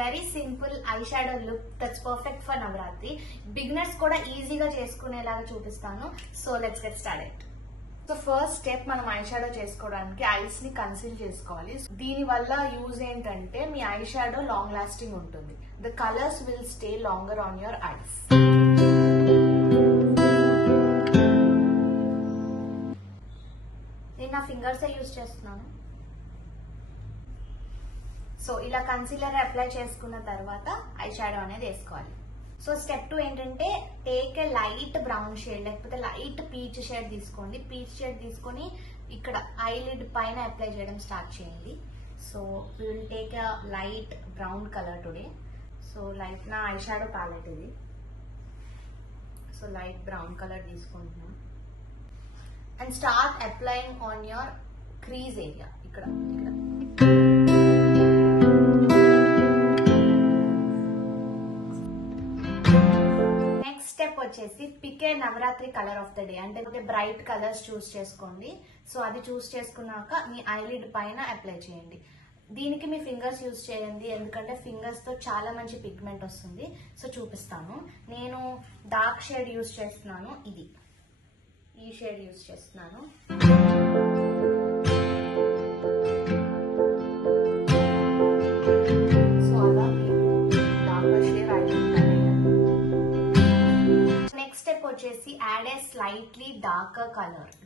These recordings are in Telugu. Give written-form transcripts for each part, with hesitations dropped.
Very simple eye shadow look that's perfect for Navratri. Beginners కూడా ఈజీగా చేసుకునేలాగా చూపిస్తాను. So let's get started. So first step మనం ఐ షాడో చేసుకోవడానికి ఐస్ ని కన్సీల్ చేసుకోవాలి. దీని వల్ల యూజ్ ఏంటంటే మీ ఐ షాడో లాంగ్ లాస్టింగ్ ఉంటుంది. The colours will stay longer on your eyes. నేను నా ఫింగర్స్ యూజ్ చేస్తున్నాను. సో ఇలా కన్సీలర్ అప్లై చేసుకున్న తర్వాత ఐ షాడో అనేది వేసుకోవాలి. సో స్టెప్ 2 ఏంటంటే take a light brown shade లేకపోతే లైట్ పీచ్ షేడ్ తీసుకోండి. పీచ్ షేడ్ తీసుకొని ఇక్కడ ఐలిడ్ పైన అప్లై చేయడం స్టార్ట్ చేయండి. So we will take a light brown colour today. So light నా ఐ షాడో ప్యాలెట్ ఇది. సో లైట్ బ్రౌన్ కలర్ తీసుకుంటున్నాం and start applying on your crease area. ఇక్కడ స్టెప్ వచ్చేసి pick a Navratri colour of the day. అంటే బ్రైట్ కలర్స్ చూస్ చేసుకోండి. సో అది చూస్ చేసుకున్నాక మీ ఐలిడ్ పైన అప్లై చేయండి. దీనికి మీ ఫింగర్స్ యూజ్ చేయండి, ఎందుకంటే ఫింగర్స్ తో చాలా మంచి పిగ్మెంట్ వస్తుంది. సో చూపిస్తాను. నేను డార్క్ షేడ్ యూజ్ చేస్తున్నాను. ఈ షేడ్ యూజ్ చేస్తున్నాను. వచ్చేసి యాడ్ ఏ స్లైట్లీ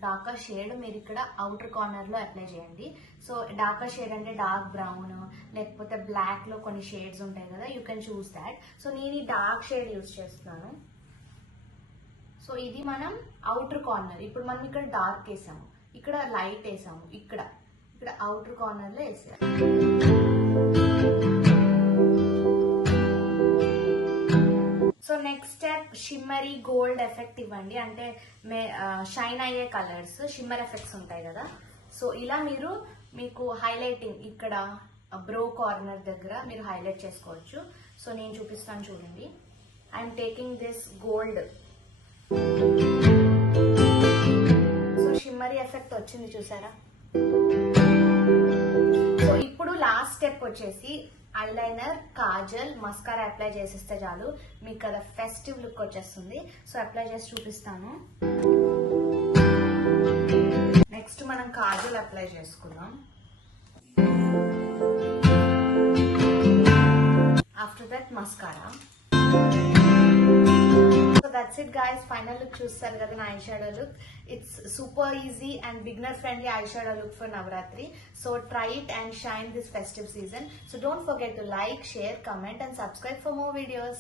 డార్కర్ షేడ్ మీరు ఇక్కడ అవుటర్ కార్నర్ లో అప్లై చేయండి. సో డార్కర్ షేడ్ అంటే డార్క్ బ్రౌన్ లేకపోతే బ్లాక్ లో కొన్ని షేడ్స్ ఉంటాయి కదా, you can choose that. So నేను ఈ డార్క్ షేడ్ యూజ్ చేస్తున్నాను. సో ఇది మనం అవుటర్ కార్నర్. ఇప్పుడు మనం ఇక్కడ డార్క్ వేసాము, ఇక్కడ లైట్ వేసాము, ఇక్కడ అవుటర్ కార్నర్ లో వేసాము. So next step shimmery gold effect ఇవ్వండి. అంటే షైన్ అయ్యే కలర్స్ షిమ్మర్ ఎఫెక్ట్స్ ఉంటాయి కదా. సో ఇలా మీకు హైలైటింగ్ ఇక్కడ బ్రో కార్నర్ దగ్గర మీరు హైలైట్ చేసుకోవచ్చు. సో నేను చూపిస్తాను చూడండి. I'm taking this gold. So shimmery effect వచ్చింది చూసారా. సో ఇప్పుడు లాస్ట్ స్టెప్ వచ్చేసి ఐలైనర్, కాజల్, మస్కారా అప్లై చేసేస్తే చాలు మీకు కదా ఫెస్టివ్ లుక్ వచ్చేస్తుంది. సో అప్లై చేసి చూపిస్తాను. నెక్స్ట్ మనం కాజల్ అప్లై చేసుకుందాం. After that mascara. So that's it guys. Final look చూస్తారు కదా నా eye shadow look. It's super easy and beginner friendly eyeshadow look for Navaratri. So try it and shine this festive season. So don't forget to like, share, comment and subscribe for more videos.